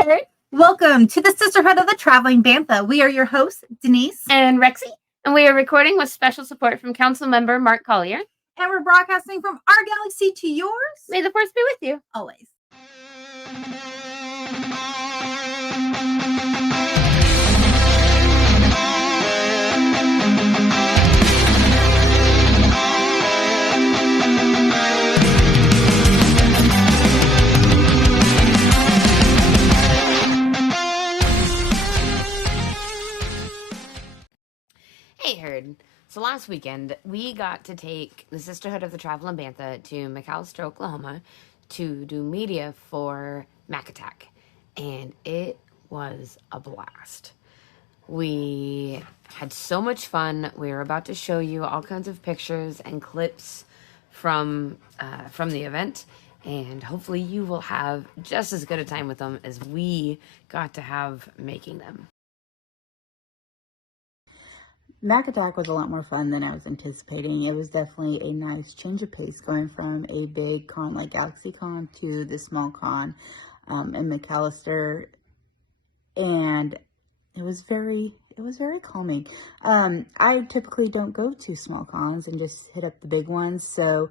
Hey, welcome to the Sisterhood of the Traveling Bantha. We are your hosts, Denise and Rexy, and we are recording with special support from Council Member Mark Collier. And we're broadcasting from our galaxy to yours. May the force be with you. Always. Hey, Herd. So last weekend, we got to take the Sisterhood of the Traveling Bantha to McAlester, Oklahoma to do media for Mac Attack. And it was a blast. We had so much fun. We were about to show you all kinds of pictures and clips from the event. And hopefully you will have just as good a time with them as we got to have making them. Mac Attack was a lot more fun than I was anticipating. It was definitely a nice change of pace going from a big con like GalaxyCon to the small con in McAlester, and it was very calming. I typically don't go to small cons and just hit up the big ones, so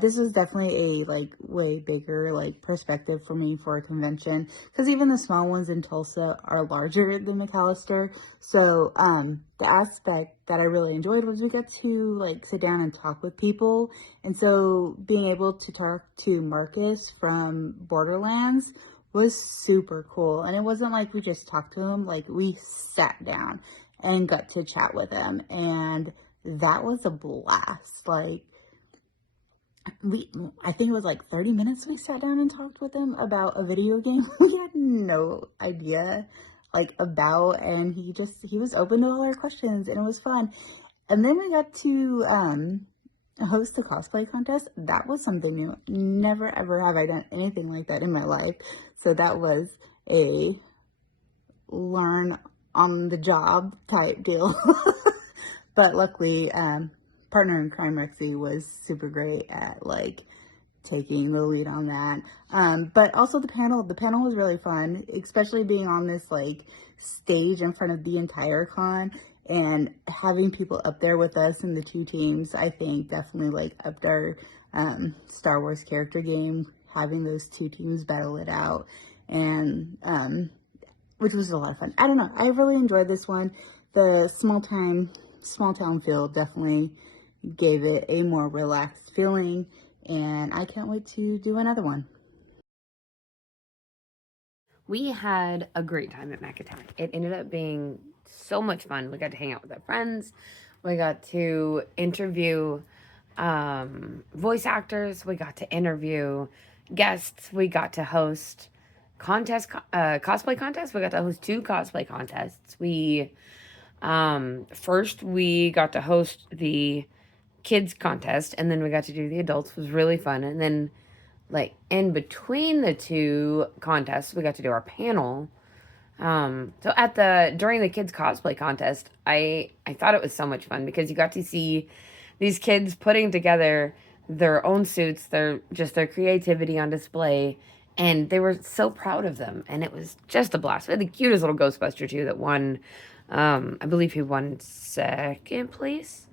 this was definitely a way bigger perspective for me for a convention, because even the small ones in Tulsa are larger than McAlester. So the aspect that I really enjoyed was we got to sit down and talk with people, and so being able to talk to Marcus from Borderlands was super cool. And it wasn't like we just talked to him, we sat down and got to chat with him, and that was a blast. I think it was 30 minutes we sat down and talked with him about a video game we had no idea about, and he was open to all our questions, and it was fun. And then we got to host a cosplay contest. That was something new. Never ever have I done anything like that in my life, so that was a learn on the job type deal. But luckily partner in crime Rexy was super great at taking the lead on that. But also the panel was really fun, especially being on this stage in front of the entire con and having people up there with us in the two teams. I think definitely upped our Star Wars character game, having those two teams battle it out, and which was a lot of fun. I don't know, I really enjoyed this one. The small town feel definitely gave it a more relaxed feeling, and I can't wait to do another one. We had a great time at Mac Attack. It ended up being so much fun. We got to hang out with our friends. We got to interview voice actors. We got to interview guests. We got to host cosplay contests. We got to host 2 cosplay contests. We first we got to host the kids contest, and then we got to do the adults. It was really fun. And then in between the 2 contests, we got to do our panel. So during the kids cosplay contest, I thought it was so much fun because you got to see these kids putting together their own suits, their creativity on display, and they were so proud of them, and it was just a blast. We had the cutest little Ghostbuster too that won. I believe he won 2nd place.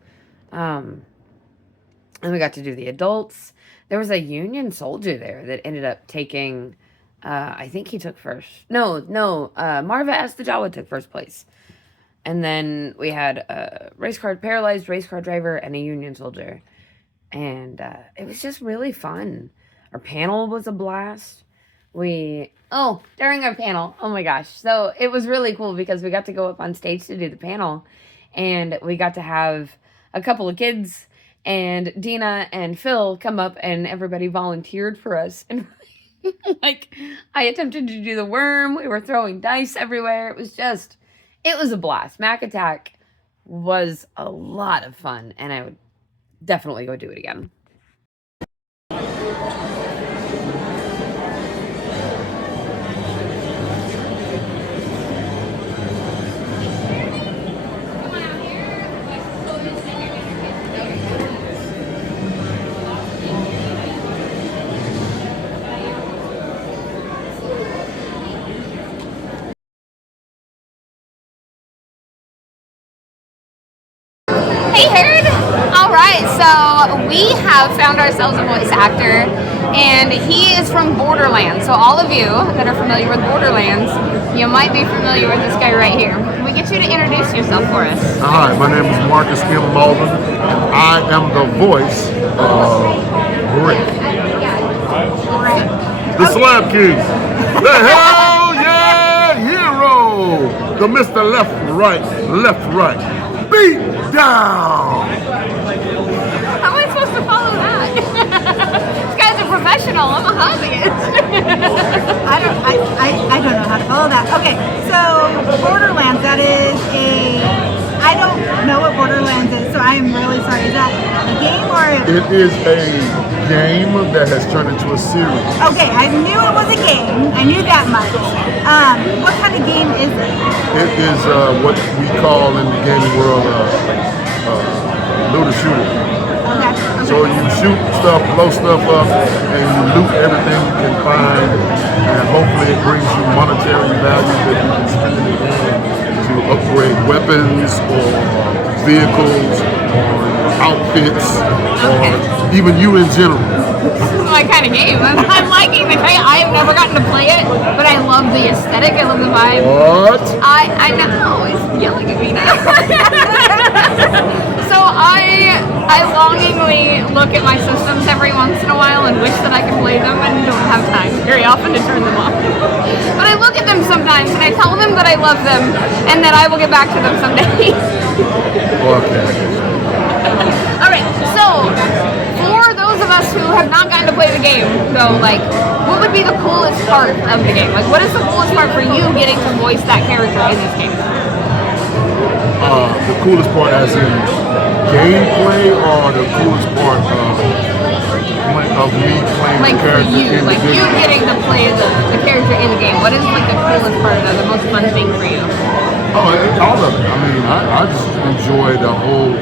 And we got to do the adults. There was a Union soldier there that ended up taking, I think he took first. Marva S. the Jawa took first place. And then we had a paralyzed race car driver, and a Union soldier. And it was just really fun. Our panel was a blast. During our panel, oh my gosh. So it was really cool because we got to go up on stage to do the panel, and we got to have a couple of kids and Dina and Phil come up, and everybody volunteered for us. And I attempted to do the worm. We were throwing dice everywhere. It was a blast. Mac Attack was a lot of fun, and I would definitely go do it again. Hey, Herd! Alright, so we have found ourselves a voice actor, and he is from Borderlands. So all of you that are familiar with Borderlands, you might be familiar with this guy right here. Can we get you to introduce yourself for us? Hi, my name is Marcus M. Mauldin, and I am the voice of Rick. The Slab King. The hell yeah hero. The Mr. Left, right. Beat down. How am I supposed to follow that? This guy's a professional. I'm a hobbyist. I don't know how to follow that. Okay, so Borderlands, that is I don't know what Borderlands is, so I am really sorry. Is that a game or It is a game that has turned into a series. Okay, I knew it was a game. I knew that much. What kind of game is it? It is what we call in the gaming world looter shooter. Okay. So you shoot stuff, blow stuff up, and you loot everything you can find, and hopefully it brings you monetary value that you can spend in the game to upgrade weapons or vehicles or outfits or even you in general. This is my kind of game. I'm liking the game. I have never gotten to play it, but I love the aesthetic. I love the vibe. What? I know. He's yelling at me now. So I longingly look at my systems every once in a while and wish that I could play them and don't have time very often to turn them off. But I look at them sometimes and I tell them that I love them and that I will get back to them someday. Okay. All right. So for those of us who have not gotten to play the game, though, like, what would be the coolest part of the game? Like, what is the coolest part for you getting to voice that character in this game? The coolest part as in gameplay or the coolest part of me playing Like the for character you, in like the you game? getting to play the character in the game. What is like the coolest part of the most fun thing for you? Oh, all of it. I mean, I just enjoy the whole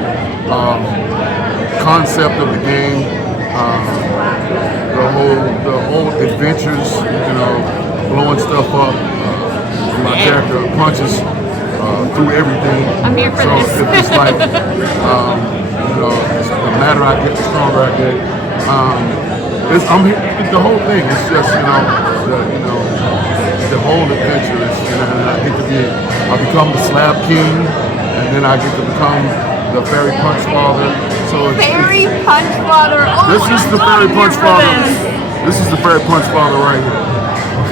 concept of the game, the whole adventures, you know, blowing stuff up. My character punches through everything. I'm here for so this. It's like, you know, the madder I get, the stronger I get. The whole thing. It's just, the whole adventure. And I become the Slab King, and then I get to become the Fairy Punch Father. So Fairy Punch Father. Oh, this is the Fairy Punch Father. This is the Fairy Punch Father right here.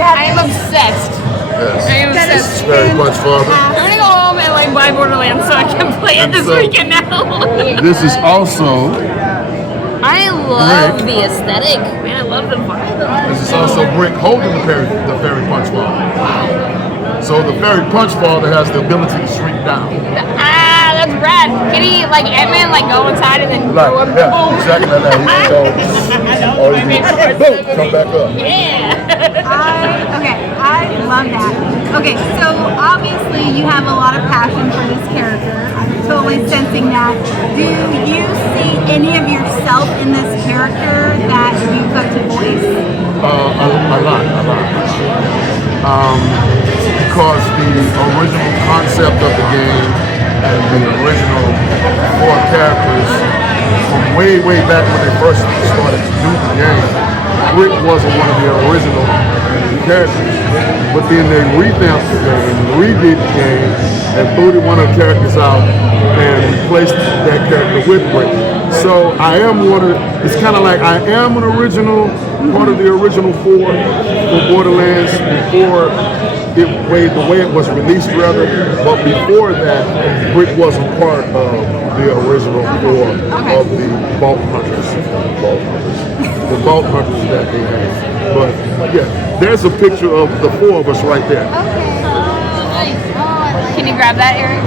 I am obsessed. Yes. I am This obsessed. is Fairy Punch Father. I'm gonna go home and like buy Borderlands so I can play it this weekend now. This is also I love Rick. the aesthetic. Man, I love the vibe. This is also Brick holding the Fairy Punch Father. So the Fairy Punch Father has the ability to shrink down. Ah, that's rad. Can he like Ant-Man like go inside and then go up? Yeah, Boom. exactly like that. He goes, or he can, boom, come back up. Yeah. I love that. Okay, so obviously you have a lot of passion for this character. I'm totally sensing that. Do you see any of yourself in this character that you got to voice? A lot. Because the original concept of the game and the original four characters from way back when they first started to do the game, Rick wasn't one of the original characters. But then they revamped the game, redid the game, and booted one of the characters out and replaced that character with Rick. So I am it's kind of like I am an original, part of the original four for Borderlands before the way it was released rather, but before that, Rick wasn't part of the original four of the Vault Hunters. The Vault Hunters that they had. But yeah, there's a picture of the four of us right there. Nice. Can you grab that, Eric?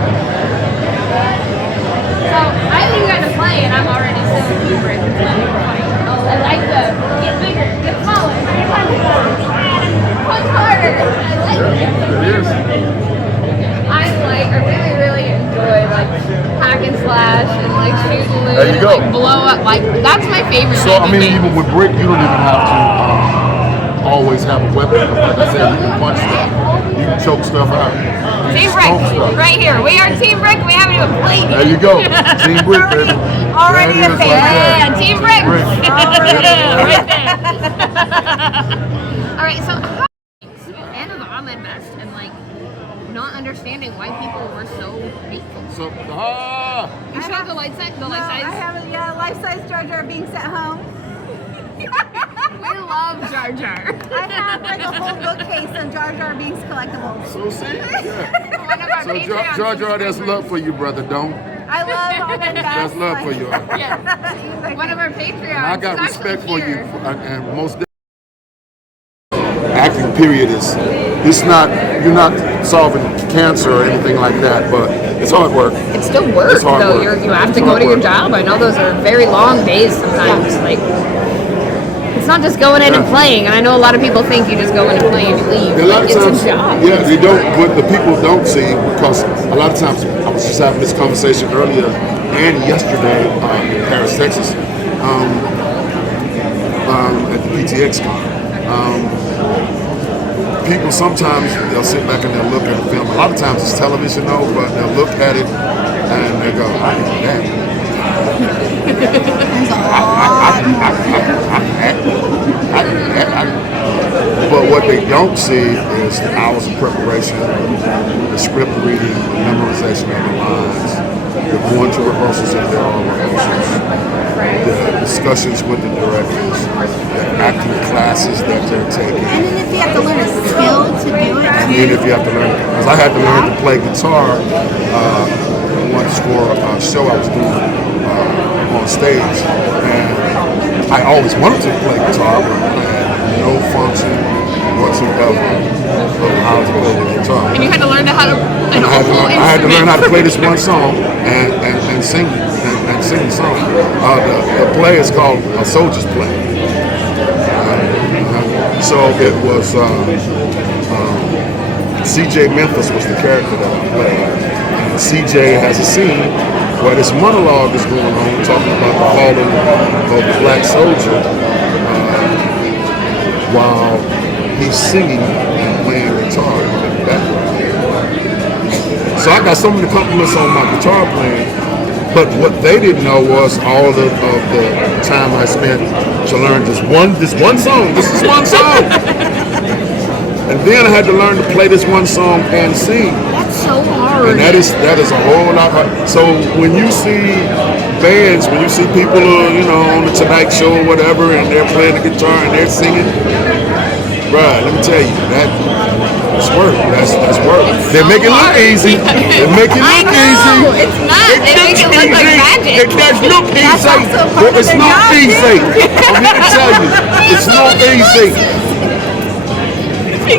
So I haven't even gotten to play and I'm already so exuberant. It's really funny. I like the get bigger, get smaller, punch harder. I like it. It is. I really enjoy like hack and slash and like shoot and loot There you and go. like blow up. Like that's my favorite. So I mean, thing. even with Rick, you don't even have to always have a weapon. Like I said, you can punch stuff. You can choke stuff out. Team Brick, Stomp stuff. right here. We are Team Brick. We haven't even played There yet. you go. Team Brick, baby. Already There a it is favorite. right Yeah, there. Team Brick. Brick. Right there. All right, so how and of online best and like not understanding why people were so hateful. So, You showed the light size. The light I size. have a life-size Jar Jar being sent home. We love Jar Jar. I have like a whole bookcase of Jar Jar Binks collectibles. so see? Yeah. One of our So Patreon Jar Jar, that's subscribers- love for you, brother. Don't. I love all that. That's love for you. Yes. One of our Patreons. I got is respect actually for you, here. and most acting period is. It's not. You're not solving cancer or anything like that, but it's hard work. It's still work, It's hard though. work. You have It's to go hard to your work. job. I know those are very long days sometimes. Like, it's not just going in and Yeah. playing. And I know a lot of people think you just go in and play and you leave. A lot Like, of it's times, a job. yeah, they don't. What the people don't see, because a lot of times, I was just having this conversation earlier and yesterday in Paris, Texas, at the PTX con. People sometimes they'll sit back and they'll look at the film. A lot of times it's television though, but they'll look at it and they go, "I did that." There's a lot more. But what they don't see is the hours of preparation, the script reading, the memorization of the lines, the going to rehearsals if there are rehearsals, the discussions with the directors, the acting classes that they're taking. And then if you have to learn a skill to do it And too. then if you have to learn, because I had to learn to play guitar once for a show I was doing on stage, and I always wanted to play guitar, but I had no function whatsoever of how to play the guitar. And you had to learn how to And I had to learn how to play this one song and sing and sing the song. The play is called A Soldier's Play. So it was CJ Memphis was the character that I played. And CJ has a scene where this monologue is going on, talking about the falling of the black soldier, while he's singing and playing guitar in the background. So I got so many compliments on my guitar playing, but what they didn't know was all of the time I spent to learn this one song. This is one song. And then I had to learn to play this one song and sing. That's so hard. And that is a whole lot hard. So when you see bands, when you see people on the Tonight Show or whatever, and they're playing the guitar and they're singing, bruh, let me tell you, that's work. That's work. They make it look easy. They make it I look know, easy. it's not. They make it look like magic. It does look easy. also part But of it's their not job, easy. I'm here to tell you, it's not easy. You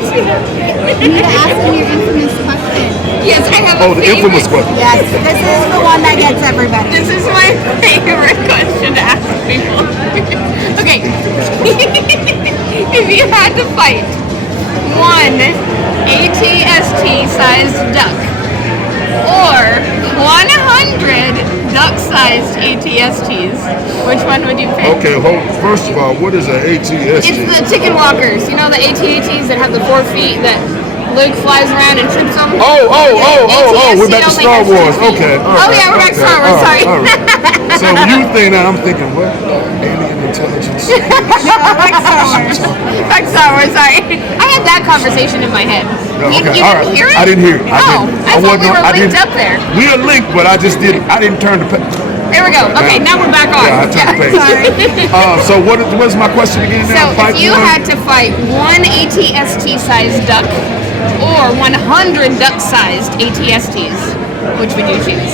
need to ask him your infamous question. Yes, I have Oh, a the favorite. infamous question. Yes, this is the one that gets everybody. This is my favorite question to ask people. Okay. If you had to fight one ATST-sized duck or 100 duck-sized ATSTs, which one would you pick? Okay, first of all, what is an ATST? It's the chicken walkers. You know the AT-ATs that have the 4 feet that Luke flies around and trips them? Oh, we're back to AT-ST Star only Wars. has 2 feet. Okay. all Oh right, yeah, we're back to okay, Star Wars. all Sorry. right, all right. So when you think that, I'm thinking, what? Alien intelligence? Back to Star Wars. Sorry. I had that conversation in my head. Yeah, You okay, didn't all right. hear it? I didn't hear it. Oh, I thought we were linked didn't- up there. We are linked, but I didn't turn the page. There we go. Okay, now we're back on. Yeah, I turned the page. So what's my question again So now? if you had to fight one ATST-sized duck or 100 duck-sized ATSTs, which would you choose?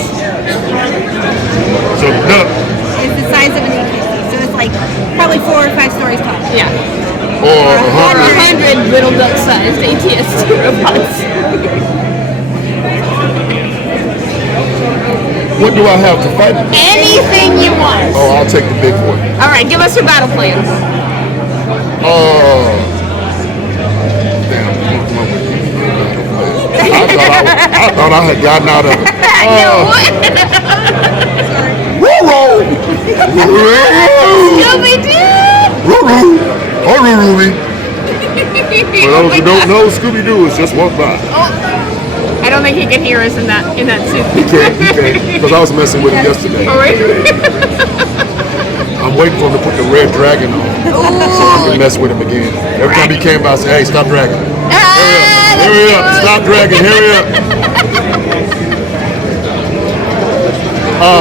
So duck It's the size of an ATST, so it's like probably 4 or 5 stories tall. Yeah. or Or 100. 100 little duck-sized ATST robots. What do I have to fight? Anything you want. Oh, I'll take the big boy. All right, give us your battle plans. Oh. Damn. I thought I had gotten out of it. Scooby-Doo! For those who don't know, Scooby-Doo is just walk by. Oh, I don't think he can hear us in that suit. He can't, because I was messing with him yesterday. Oh, right. I'm waiting for him to put the red dragon on, so I can mess with him again. Every time he came by, I said, "Hey, stop dragging. Hurry up, stop dragging, hurry up."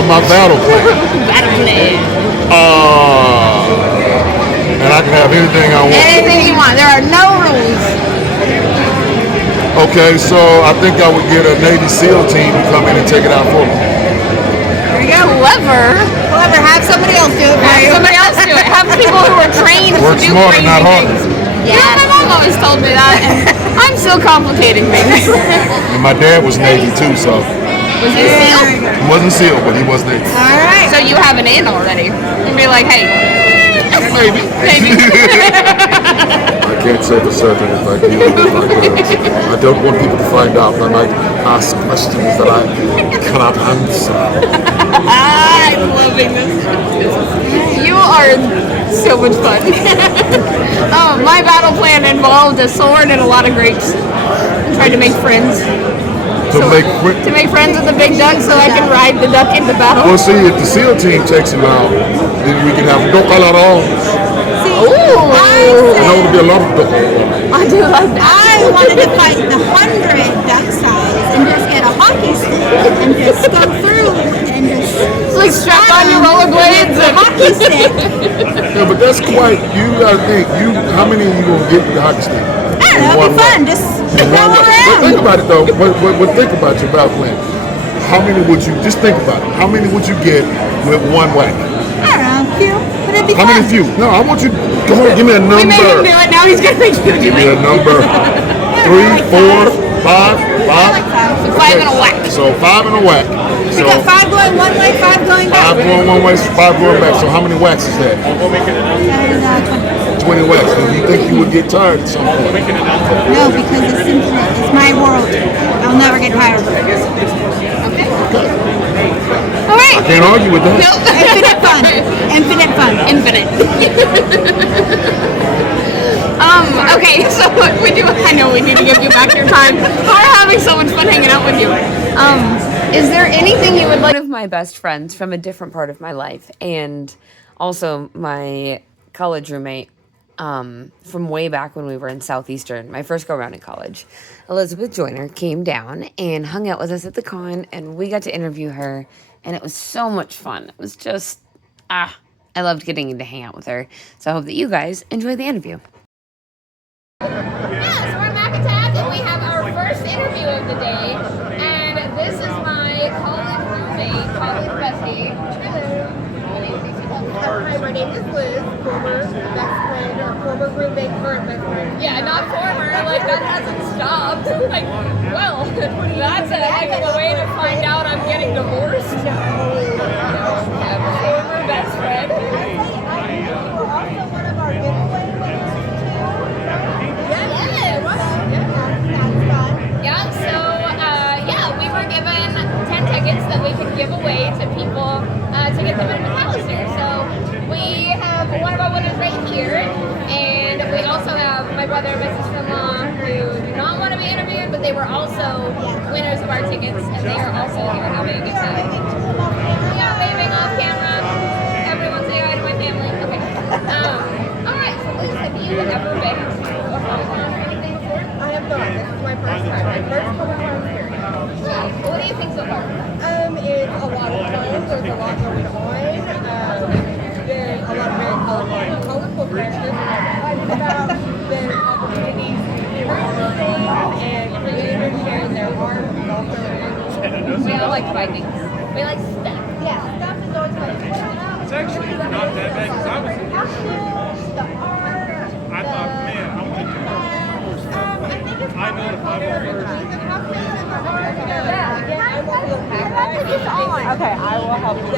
My battle plan. And I can have anything I want. Anything you want. There are no rules. Okay, so I think I would get a Navy SEAL team to come in and take it out for me. There you go. Clever. Have somebody else do it for you. Somebody else do it. Have people who are trained Work to do smarter, crazy not harder. things. Yeah, my mom always told me that, and I'm still complicating things. And my dad was Navy too, so Was he SEAL? he wasn't SEAL, but he was Navy. All right. So you have an in already. You'd be like, hey, Maybe. I can't say for certain if I do. I don't want people to find out. I might ask questions that I cannot answer. I'm loving this. You are so much fun. My battle plan involved a sword and a lot of grapes. I tried to make friends. To make friends with the big duck so I can ride the duck into battle. Well, see, if the SEAL team takes him out, then we can have Ooh. I know it'll be a lot of duck. I do like that. I wanted to fight the 100 duck size and just get a hockey stick and just go through and just It's like strap on your rollerblades and hockey stick. Yeah, but that's quite. You gotta think. How many are you gonna get with the hockey stick? I don't know, it'll be fun. Just go But think around. about it though. But think about your battle plan. How many would you? Just think about it. How many would you get with one whack? I don't know, few, but it'd be How fun. many few? No, I want you. Come on, give me a number. we made him do it, now he's gonna make you do Give me it. a number. 3, 4, 5, 5. So 5 and a whack. So 5 and a whack. We So got 5 going one way, 5 going back. 5 going one way, 5 going back. So how many whacks is that? 20 whacks. Do you think you would get tired at some point? No, because it's infinite. It's my world. I'll never get tired of it. All right. I can't argue with that. Infinite fun. Infinite fun. Infinite. Okay, so we do. I know we need to give you back your time. We're having so much fun hanging out with you. Is there anything you would like? One of my best friends from a different part of my life, and also my college roommate from way back when we were in Southeastern, my first go around in college, Elizabeth Joyner came down and hung out with us at the con, and we got to interview her, and it was so much fun. It was just I loved getting to hang out with her. So I hope that you guys enjoy the interview. Yeah, so we're Mac Attack, and we have our first interview of the day, and this is my college roommate, college bestie. Hello. Hi, my name is Liz, former best friend, or former roommate, current best friend. Yeah, not former, like that hasn't stopped. Like, well, that's a heck of a way to find out I'm getting divorced. Former best friend. I you were also one of our giveaway winners, too. Yes. That's fun. Yeah, so, we were given 10 tickets that we could give away to people to get them in McAlester. So we have one of our winners right here, and we also have my brother and my sister-in-law who do not want to be interviewed, but they were also winners of our tickets, and they are also here having a good time. Yeah, waving off camera. Everyone say hi to my family. Okay. Alright, so Liz, have you ever been to a Comic-Con or anything before? I have not. This is my first time. My first Comic-Con experience. What do you think so far? It's a lot of fun. There's a lot going on. There's a lot of very colorful characters that I'm excited about. There's opportunities to things and creators sharing their art is also We all like finding. We like stuff. yeah, stuff is always fun. It's actually not that bad because I was in The art. I thought, man, I want to do this. I think it's I know the 501st. the costumes and the art. I'm a little okay, I will help you.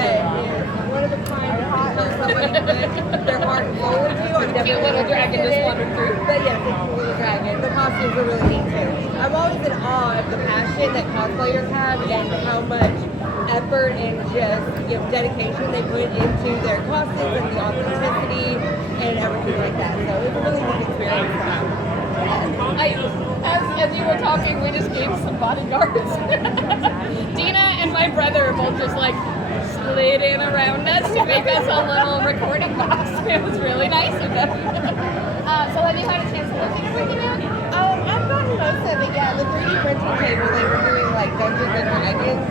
One of a kind. Their heart forward to you. I've never Cute little dragon just wandered through. But yes, it's a little dragon. The costumes are really neat too. I'm always in awe of the passion that cosplayers have and how much effort and just dedication they put into their costumes and the authenticity and everything like that. So it's a really neat experience. As as you were talking, we just gave some bodyguards. Dina and my brother both just like slid in around us to make us a little recording box. It was really nice of them. So have you had a chance to look at everything yet? I've gotten most of it, yeah. The 3D rental table, they were doing like Dungeons and Dragons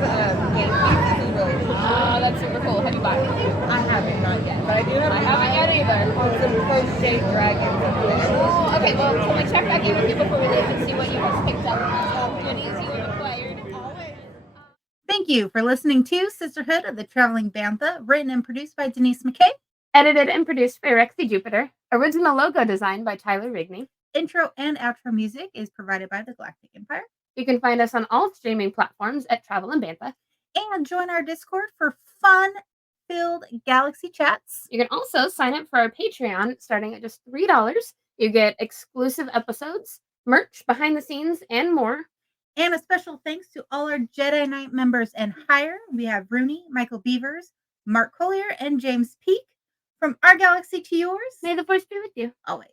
game pieces is really cool. Oh, that's super cool. Have you bought it? I haven't, not yet. But I do have I haven't yet either. on some crochet dragons and fish. Oh, okay, well, can we check back in with you before we leave and see what you just picked up? Goodies you have acquired. Thank you for listening to Sisterhood of the Traveling Bantha, written and produced by Denise McKay. Edited and produced by Rexy Jupiter. Original logo design by Tyler Rigney. Intro and outro music is provided by the Galactic Empire. You can find us on all streaming platforms at Travel and Bantha. And join our Discord for fun-filled galaxy chats. You can also sign up for our Patreon starting at just $3. You get exclusive episodes, merch, behind the scenes, and more. And a special thanks to all our Jedi Knight members and higher. We have Rooney, Michael Beavers, Mark Collier, and James Peak. From our galaxy to yours, May the Force be with you. always.